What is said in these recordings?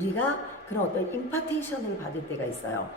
우리가 그런 어떤 임파테이션을 받을 때가 있어요.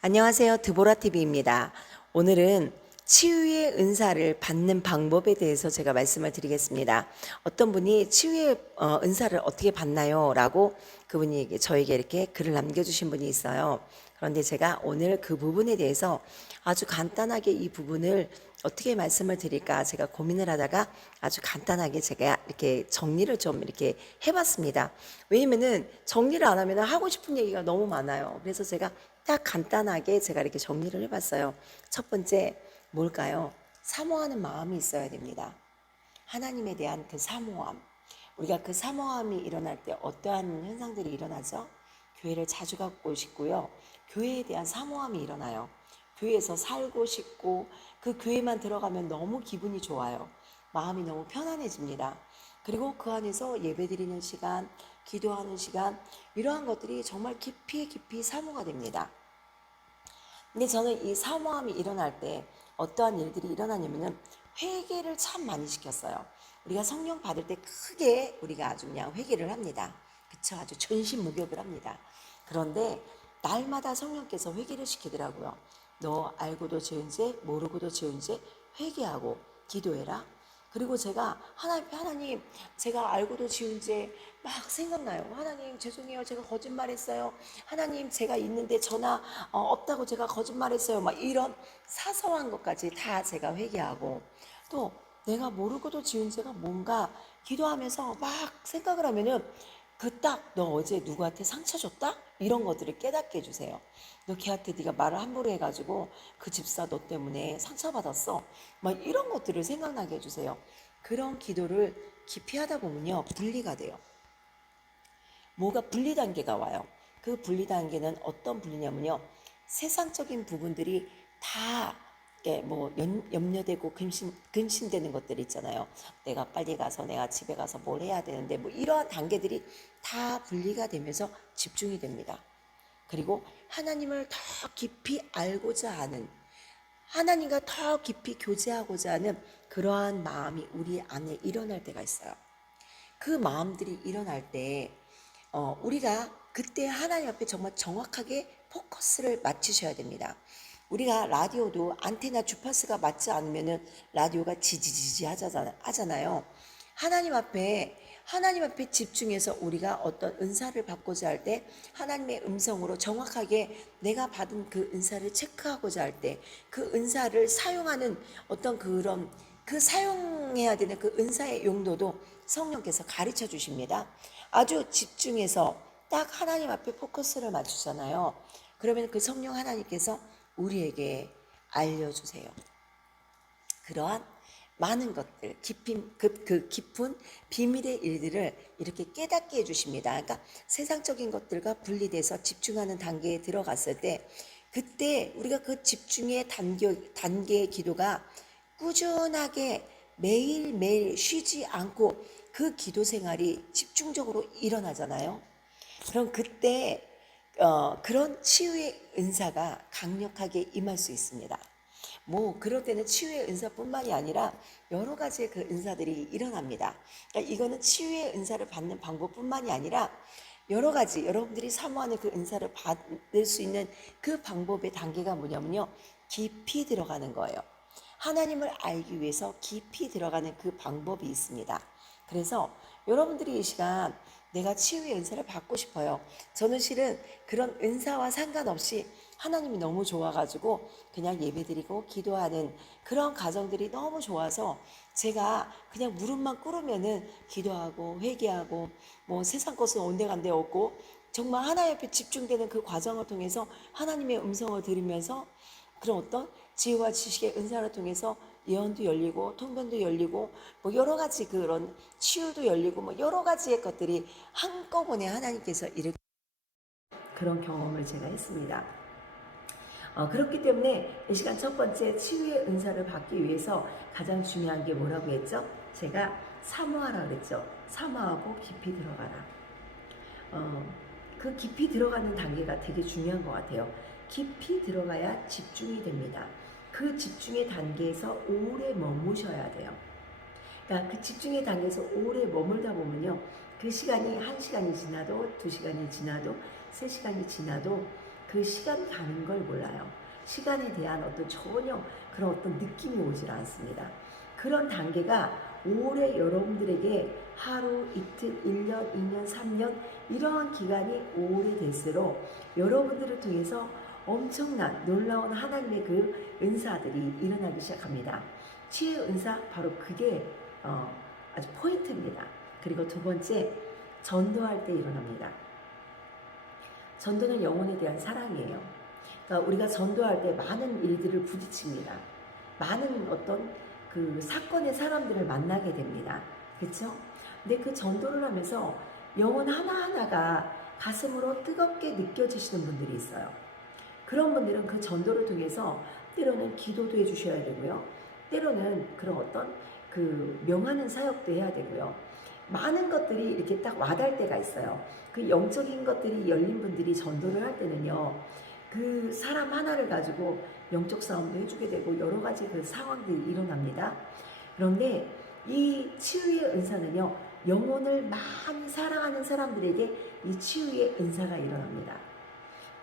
안녕하세요. 드보라TV입니다. 오늘은 치유의 은사를 받는 방법에 대해서 제가 말씀을 드리겠습니다. 어떤 분이 치유의 은사를 어떻게 받나요? 라고 그분이 저에게 이렇게 글을 남겨주신 분이 있어요. 그런데 제가 오늘 그 부분에 대해서 아주 간단하게 이 부분을 어떻게 말씀을 드릴까 제가 고민을 하다가 아주 간단하게 제가 이렇게 정리를 좀 이렇게 해봤습니다. 왜냐면은 정리를 안 하면 하고 싶은 얘기가 너무 많아요. 그래서 제가 딱 간단하게 제가 이렇게 정리를 해봤어요. 첫 번째 뭘까요? 사모하는 마음이 있어야 됩니다. 하나님에 대한 그 사모함. 우리가 그 사모함이 일어날 때 어떠한 현상들이 일어나죠? 교회를 자주 가고 싶고요. 교회에 대한 사모함이 일어나요. 교회에서 살고 싶고 그 교회만 들어가면 너무 기분이 좋아요. 마음이 너무 편안해집니다. 그리고 그 안에서 예배드리는 시간, 기도하는 시간 이러한 것들이 정말 깊이 깊이 사모가 됩니다. 근데 저는 이 사모함이 일어날 때 어떠한 일들이 일어나냐면은 회개를 참 많이 시켰어요. 우리가 성령 받을 때 크게 우리가 아주 그냥 회개를 합니다. 그쵸? 아주 전신무격을 합니다. 그런데 날마다 성령께서 회개를 시키더라고요. 너 알고도 지은 죄, 모르고도 지은 죄 회개하고 기도해라. 그리고 제가 하나님 제가 알고도 지은 죄 막 생각나요. 하나님 죄송해요. 제가 거짓말했어요. 하나님 제가 있는데 전화 없다고 제가 거짓말했어요. 막 이런 사소한 것까지 다 제가 회개하고 또 내가 모르고도 지은 죄가 뭔가 기도하면서 막 생각을 하면은 그 딱 너 어제 누구한테 상처 줬다? 이런 것들을 깨닫게 해주세요. 너 걔한테 네가 말을 함부로 해가지고 그 집사 너 때문에 상처받았어. 막 이런 것들을 생각나게 해주세요. 그런 기도를 깊이 하다 보면요 분리가 돼요. 뭐가 분리 단계가 와요. 그 분리 단계는 어떤 분리냐면요. 세상적인 부분들이 다 뭐 염려되고 근심되는 것들 있잖아요. 내가 빨리 가서 내가 집에 가서 뭘 해야 되는데 뭐 이러한 단계들이 다 분리가 되면서 집중이 됩니다. 그리고 하나님을 더 깊이 알고자 하는 하나님과 더 깊이 교제하고자 하는 그러한 마음이 우리 안에 일어날 때가 있어요. 그 마음들이 일어날 때 우리가 그때 하나님 앞에 정말 정확하게 포커스를 맞추셔야 됩니다. 우리가 라디오도 안테나 주파수가 맞지 않으면은 라디오가 지지지지 하잖아요. 하나님 앞에 집중해서 우리가 어떤 은사를 받고자 할 때 하나님의 음성으로 정확하게 내가 받은 그 은사를 체크하고자 할 때 그 은사를 사용하는 어떤 그런 그 사용해야 되는 그 은사의 용도도 성령께서 가르쳐 주십니다. 아주 집중해서 딱 하나님 앞에 포커스를 맞추잖아요. 그러면 그 성령 하나님께서 우리에게 알려주세요. 그러한 많은 것들, 그 깊은 비밀의 일들을 이렇게 깨닫게 해주십니다. 그러니까 세상적인 것들과 분리돼서 집중하는 단계에 들어갔을 때, 그때 우리가 그 집중의 단계의 기도가 꾸준하게 매일매일 쉬지 않고 그 기도 생활이 집중적으로 일어나잖아요. 그럼 그때 그런 치유의 은사가 강력하게 임할 수 있습니다. 뭐 그럴 때는 치유의 은사뿐만이 아니라 여러 가지의 그 은사들이 일어납니다. 그러니까 이거는 치유의 은사를 받는 방법뿐만이 아니라 여러 가지 여러분들이 사모하는 그 은사를 받을 수 있는 그 방법의 단계가 뭐냐면요. 깊이 들어가는 거예요. 하나님을 알기 위해서 깊이 들어가는 그 방법이 있습니다. 그래서 여러분들이 이 시간 내가 치유의 은사를 받고 싶어요. 저는 실은 그런 은사와 상관없이 하나님이 너무 좋아가지고 그냥 예배드리고 기도하는 그런 가정들이 너무 좋아서 제가 그냥 무릎만 꿇으면은 기도하고 회개하고 뭐 세상 것은 온데간데 없고 정말 하나님 앞에 집중되는 그 과정을 통해서 하나님의 음성을 들으면서 그런 어떤 지혜와 지식의 은사를 통해서 예언도 열리고 통변도 열리고 뭐 여러 가지 그런 치유도 열리고 뭐 여러 가지의 것들이 한꺼번에 하나님께서 이렇게 그런 경험을 제가 했습니다. 그렇기 때문에 이 시간 첫 번째 치유의 은사를 받기 위해서 가장 중요한 게 뭐라고 했죠? 제가 사모하라 그랬죠. 사모하고 깊이 들어가라. 그 깊이 들어가는 단계가 되게 중요한 것 같아요. 깊이 들어가야 집중이 됩니다. 그 집중의 단계에서 오래 머무셔야 돼요. 그러니까 그 집중의 단계에서 오래 머물다 보면요. 그 시간이 1시간이 지나도 2시간이 지나도 3시간이 지나도 그 시간 가는 걸 몰라요. 시간에 대한 어떤 전혀 그런 어떤 느낌이 오질 않습니다. 그런 단계가 오래 여러분들에게 하루, 이틀, 1년, 2년, 3년 이러한 기간이 오래될수록 여러분들을 통해서 엄청난 놀라운 하나님의 그 은사들이 일어나기 시작합니다. 치유의 은사 바로 그게 아주 포인트입니다. 그리고 두 번째, 전도할 때 일어납니다. 전도는 영혼에 대한 사랑이에요. 그러니까 우리가 전도할 때 많은 일들을 부딪힙니다. 많은 어떤 그 사건의 사람들을 만나게 됩니다. 그렇죠? 근데 그 전도를 하면서 영혼 하나하나가 가슴으로 뜨겁게 느껴지시는 분들이 있어요. 그런 분들은 그 전도를 통해서 때로는 기도도 해주셔야 되고요. 때로는 그런 어떤 그 명하는 사역도 해야 되고요. 많은 것들이 이렇게 딱 와닿을 때가 있어요. 그 영적인 것들이 열린 분들이 전도를 할 때는요. 그 사람 하나를 가지고 영적 싸움도 해주게 되고 여러 가지 그 상황들이 일어납니다. 그런데 이 치유의 은사는요. 영혼을 많이 사랑하는 사람들에게 이 치유의 은사가 일어납니다.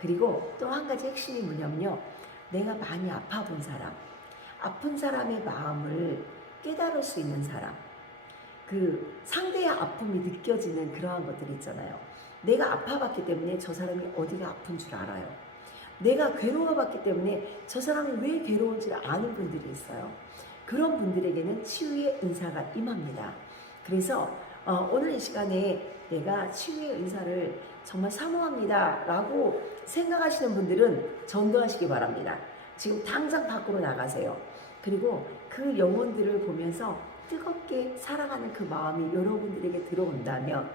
그리고 또 한 가지 핵심이 뭐냐면요. 내가 많이 아파 본 사람, 아픈 사람의 마음을 깨달을 수 있는 사람, 그 상대의 아픔이 느껴지는 그러한 것들이 있잖아요. 내가 아파봤기 때문에 저 사람이 어디가 아픈 줄 알아요. 내가 괴로워봤기 때문에 저 사람이 왜 괴로운지를 아는 분들이 있어요. 그런 분들에게는 치유의 은사가 임합니다. 그래서 오늘 이 시간에 내가 치유의 은사를 정말 사모합니다 라고 생각하시는 분들은 전도하시기 바랍니다. 지금 당장 밖으로 나가세요. 그리고 그 영혼들을 보면서 뜨겁게 사랑하는 그 마음이 여러분들에게 들어온다면,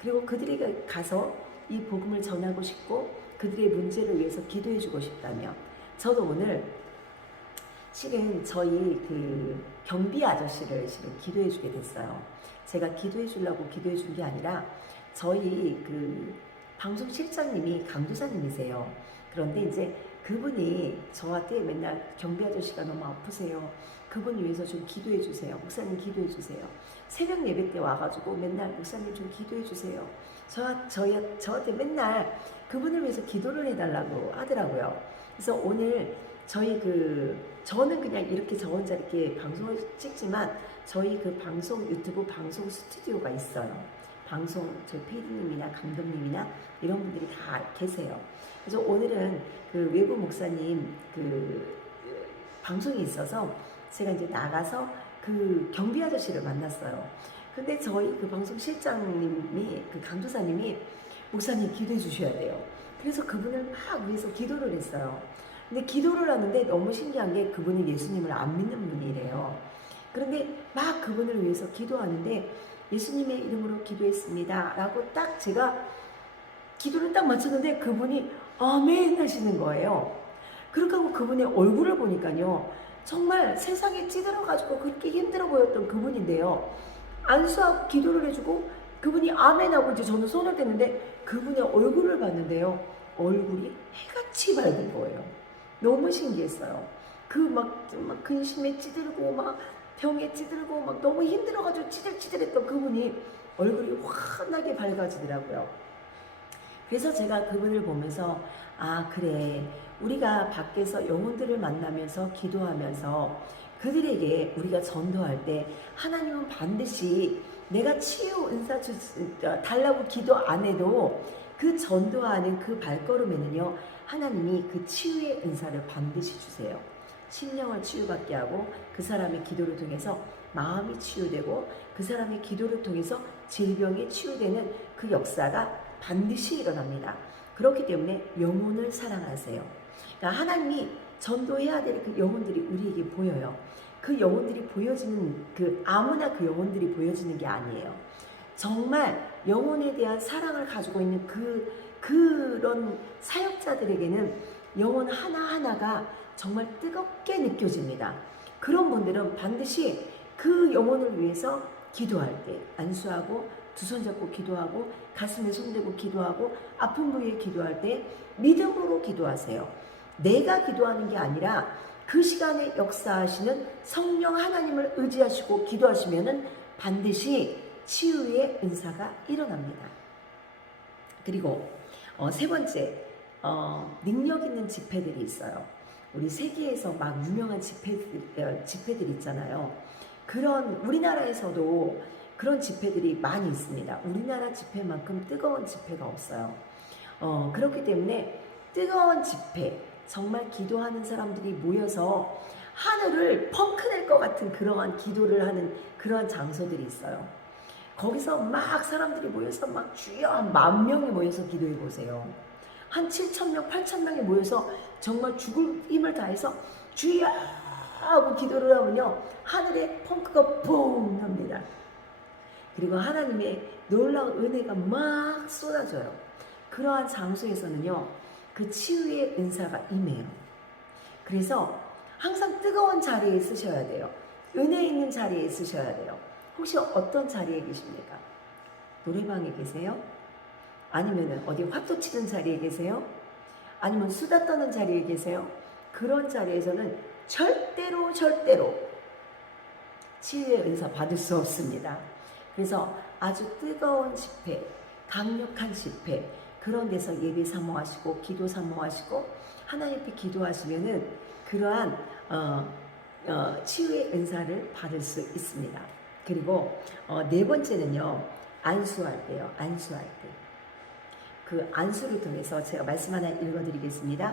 그리고 그들에게 가서 이 복음을 전하고 싶고 그들의 문제를 위해서 기도해 주고 싶다면, 저도 오늘 실은 저희 그 경비 아저씨를 실은 기도해 주게 됐어요. 제가 기도해 주려고 기도해 준 게 아니라 저희 그 방송 실장님이 강도사님이세요. 그런데 이제 그분이 저한테 맨날 경비 아저씨가 너무 아프세요. 그분 위해서 좀 기도해 주세요. 목사님 기도해 주세요. 새벽 예배 때 와가지고 맨날 목사님 좀 기도해 주세요. 저한테 맨날 그분을 위해서 기도를 해달라고 하더라고요. 그래서 오늘 저희 저는 그냥 이렇게 저 혼자 이렇게 방송을 찍지만 저희 그 방송 유튜브 방송 스튜디오가 있어요. 방송 저희 PD님이나 감독님이나 이런 분들이 다 계세요. 그래서 오늘은 그 외부 목사님 방송이 있어서 제가 이제 나가서 그 경비 아저씨를 만났어요. 근데 저희 그 방송 실장님이 그 강도사님이 목사님 기도해 주셔야 돼요. 그래서 그분을 막 위해서 기도를 했어요. 근데 기도를 하는데 너무 신기한 게 그분이 예수님을 안 믿는 분이래요. 그런데 막 그분을 위해서 기도하는데 예수님의 이름으로 기도했습니다 라고 딱 제가 기도를 딱 마쳤는데 그분이 아멘 하시는 거예요. 그렇게 하고 그분의 얼굴을 보니까요. 정말 세상에 찌들어가지고 그렇게 힘들어 보였던 그분인데요. 안수하고 기도를 해주고 그분이 아멘 하고 이제 저는 손을 댔는데 그분의 얼굴을 봤는데요. 얼굴이 해같이 밝은 거예요. 너무 신기했어요. 막 근심에 찌들고 막 병에 찌들고 막 너무 힘들어가지고 찌들찌들했던 그분이 얼굴이 환하게 밝아지더라고요. 그래서 제가 그분을 보면서 아 그래 우리가 밖에서 영혼들을 만나면서 기도하면서 그들에게 우리가 전도할 때 하나님은 반드시 내가 치유 은사 달라고 기도 안 해도 그 전도하는 그 발걸음에는요 하나님이 그 치유의 은사를 반드시 주세요. 심령을 치유받게 하고 그 사람의 기도를 통해서 마음이 치유되고 그 사람의 기도를 통해서 질병이 치유되는 그 역사가 반드시 일어납니다. 그렇기 때문에 영혼을 사랑하세요. 그러니까 하나님이 전도해야 될 그 영혼들이 우리에게 보여요. 그 영혼들이 보여지는 아무나 그 영혼들이 보여지는 게 아니에요. 정말 영혼에 대한 사랑을 가지고 있는 그런 사역자들에게는 영혼 하나하나가 정말 뜨겁게 느껴집니다. 그런 분들은 반드시 그 영혼을 위해서 기도할 때 안수하고 두 손 잡고 기도하고 가슴에 손대고 기도하고 아픈 부위에 기도할 때 믿음으로 기도하세요. 내가 기도하는 게 아니라 그 시간에 역사하시는 성령 하나님을 의지하시고 기도하시면은 반드시 치유의 은사가 일어납니다. 그리고 세 번째, 능력 있는 집회들이 있어요. 우리 세계에서 막 유명한 집회들 있잖아요. 그런 우리나라에서도 그런 집회들이 많이 있습니다. 우리나라 집회만큼 뜨거운 집회가 없어요. 그렇기 때문에 뜨거운 집회, 정말 기도하는 사람들이 모여서 하늘을 펑크낼 것 같은 그러한 기도를 하는 그러한 장소들이 있어요. 거기서 막 사람들이 모여서 막 주여 한 10,000명이 모여서 기도해 보세요. 한 7,000명, 8,000명이 모여서 정말 죽을 힘을 다해서 주여 하고 기도를 하면요, 하늘에 펑크가 퐁 합니다. 그리고 하나님의 놀라운 은혜가 막 쏟아져요. 그러한 장소에서는요, 그 치유의 은사가 임해요. 그래서 항상 뜨거운 자리에 있으셔야 돼요. 은혜 있는 자리에 있으셔야 돼요. 혹시 어떤 자리에 계십니까? 노래방에 계세요? 아니면 어디 화투 치는 자리에 계세요? 아니면 수다 떠는 자리에 계세요? 그런 자리에서는 절대로 치유의 은사 받을 수 없습니다. 그래서 아주 뜨거운 집회, 강력한 집회, 그런 데서 예배 사모하시고 기도 사모하시고 하나님께 기도하시면은 그러한 치유의 은사를 받을 수 있습니다. 그리고 네 번째는요, 안수할 때요. 안수할 때. 그 안수를 통해서 제가 말씀 하나 읽어드리겠습니다.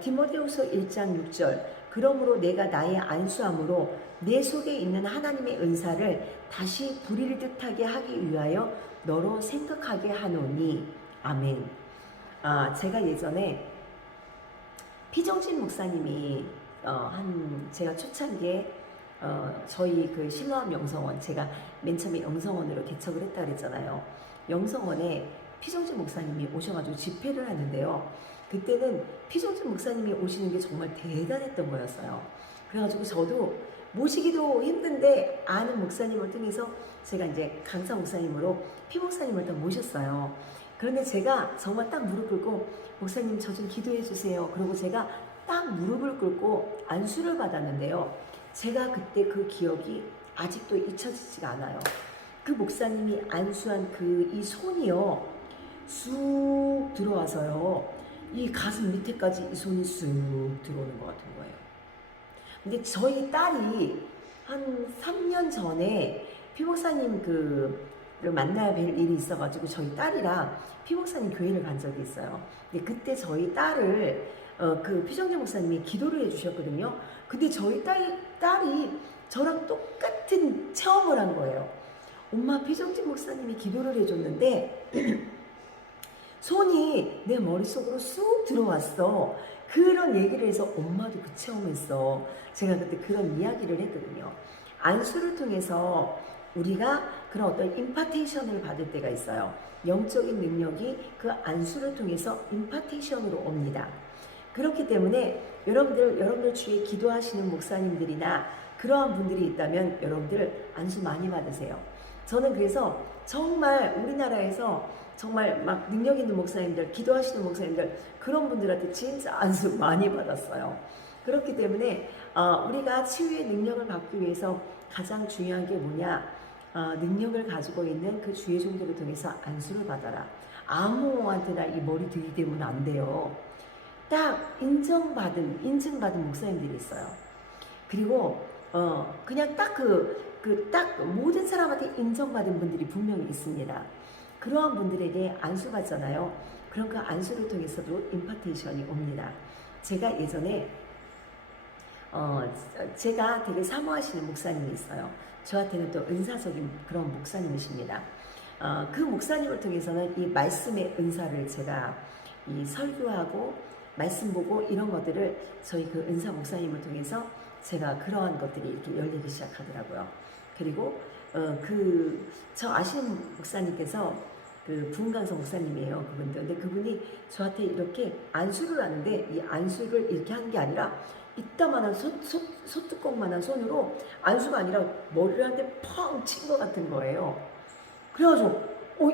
디모데후서 1장 6절. 그러므로 내가 나의 안수함으로 내 속에 있는 하나님의 은사를 다시 부릴 듯하게 하기 위하여 너로 생각하게 하노니. 아멘. 제가 예전에 피정진 목사님이 제가 초창기에 저희 그 신로암 영성원, 제가 맨 처음에 영성원으로 개척을 했다 그랬잖아요. 영성원에 피정진 목사님이 오셔가지고 집회를 하는데요. 그때는 피정진 목사님이 오시는 게 정말 대단했던 거였어요. 그래가지고 저도 모시기도 힘든데 아는 목사님을 통해서 제가 이제 강사 목사님으로 피 목사님을 또 모셨어요. 그런데 제가 정말 딱 무릎 꿇고 목사님 저 좀 기도해 주세요. 그리고 제가 딱 무릎을 꿇고 안수를 받았는데요. 제가 그때 그 기억이 아직도 잊혀지지가 않아요. 그 목사님이 안수한 이 손이요, 쑥 들어와서요, 이 가슴 밑에까지 이 손이 쑥 들어오는 것 같은 거예요. 근데 저희 딸이 한 3년 전에 피목사님 를 만나야 뵐 일이 있어가지고 저희 딸이랑 피목사님 교회를 간 적이 있어요. 근데 그때 저희 딸을 그 피정재 목사님이 기도를 해주셨거든요. 근데 저희 딸이 저랑 똑같은 체험을 한 거예요. 엄마, 피정재 목사님이 기도를 해줬는데 손이 내 머릿속으로 쑥 들어왔어. 그런 얘기를 해서 엄마도 그 체험했어. 제가 그때 그런 이야기를 했거든요. 안수를 통해서 우리가 그런 어떤 임파테이션을 받을 때가 있어요. 영적인 능력이 그 안수를 통해서 임파테이션으로 옵니다. 그렇기 때문에 여러분들 주위에 기도하시는 목사님들이나 그러한 분들이 있다면 여러분들 안수 많이 받으세요. 저는 그래서 정말 우리나라에서 정말 막 능력 있는 목사님들, 기도하시는 목사님들, 그런 분들한테 진짜 안수 많이 받았어요. 그렇기 때문에 우리가 치유의 능력을 받기 위해서 가장 중요한 게 뭐냐? 능력을 가지고 있는 그 주의 종들을 통해서 안수를 받아라. 아무한테나 이 머리 들이대면 안 돼요. 딱 인증받은 목사님들이 있어요. 그리고 그냥 딱 딱 모든 사람한테 인정받은 분들이 분명히 있습니다. 그러한 분들에게 안수 받잖아요. 그럼 그 안수를 통해서도 임파테이션이 옵니다. 제가 예전에 제가 되게 사모하시는 목사님이 있어요. 저한테는 또 은사적인 그런 목사님이십니다. 그 목사님을 통해서는 이 말씀의 은사를 제가 이 설교하고 말씀 보고 이런 것들을 저희 그 은사 목사님을 통해서 제가 그러한 것들이 이렇게 열리기 시작하더라고요. 그리고 저 아시는 목사님께서 그 부흥강성 목사님이에요. 그분도. 근데 그분이 저한테 이렇게 안수를 하는데 이 안수를 이렇게 하는 게 아니라 이따만한 소뚜껑만한 손으로 안수가 아니라 머리를 한 대 펑 친 것 같은 거예요. 그래가지고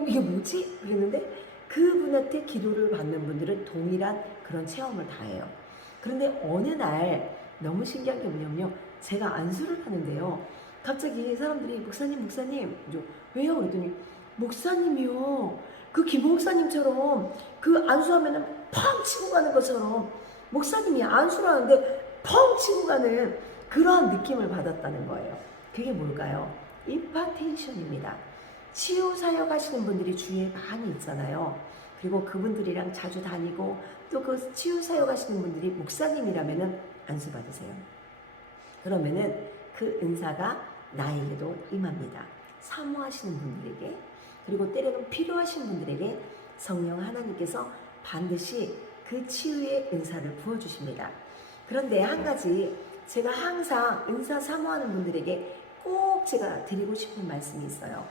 이게 뭐지? 그랬는데 그분한테 기도를 받는 분들은 동일한 그런 체험을 다 해요. 그런데 어느 날 너무 신기한 게 뭐냐면요. 제가 안수를 하는데요. 갑자기 사람들이 목사님, 왜요? 그랬더니 목사님이요. 그 김 목사님처럼 그 안수하면은 펑 치고 가는 것처럼 목사님이 안수를 하는데 펑 치고 가는 그러한 느낌을 받았다는 거예요. 그게 뭘까요? 임파테이션입니다. 치유 사역 하시는 분들이 주위에 많이 있잖아요. 그리고 그분들이랑 자주 다니고 또 그 치유 사역 하시는 분들이 목사님이라면은 안수 받으세요. 그러면은 그 은사가 나에게도 임합니다. 사모하시는 분들에게, 그리고 때로는 필요하신 분들에게 성령 하나님께서 반드시 그 치유의 은사를 부어주십니다. 그런데 한 가지 제가 항상 은사 사모하는 분들에게 꼭 제가 드리고 싶은 말씀이 있어요.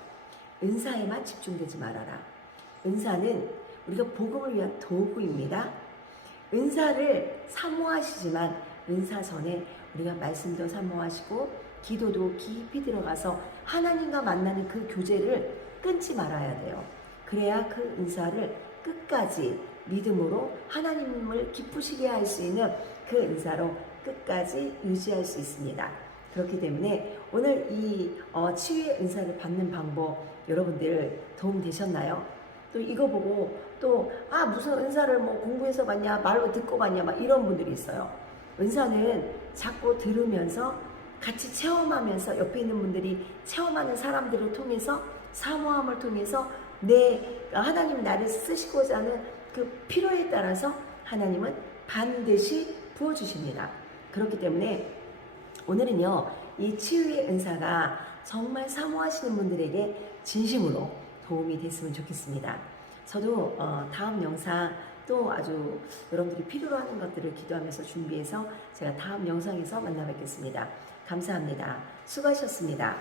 은사에만 집중되지 말아라. 은사는 우리가 복음을 위한 도구입니다. 은사를 사모하시지만 은사 전에 우리가 말씀도 사모하시고 기도도 깊이 들어가서 하나님과 만나는 그 교제를 끊지 말아야 돼요. 그래야 그 은사를 끝까지 믿음으로 하나님을 기쁘시게 할 수 있는 그 은사로 끝까지 유지할 수 있습니다. 그렇기 때문에 오늘 이 치유의 은사를 받는 방법 여러분들 도움 되셨나요? 또 이거 보고 또 무슨 은사를 뭐 공부해서 받냐, 말로 듣고 받냐, 막 이런 분들이 있어요. 은사는 자꾸 들으면서 같이 체험하면서 옆에 있는 분들이 체험하는 사람들을 통해서 사모함을 통해서 하나님이 나를 쓰시고자 하는 그 필요에 따라서 하나님은 반드시 부어주십니다. 그렇기 때문에 오늘은요, 이 치유의 은사가 정말 사모하시는 분들에게 진심으로 도움이 됐으면 좋겠습니다. 저도 다음 영상 또 아주 여러분들이 필요로 하는 것들을 기도하면서 준비해서 제가 다음 영상에서 만나 뵙겠습니다. 감사합니다. 수고하셨습니다.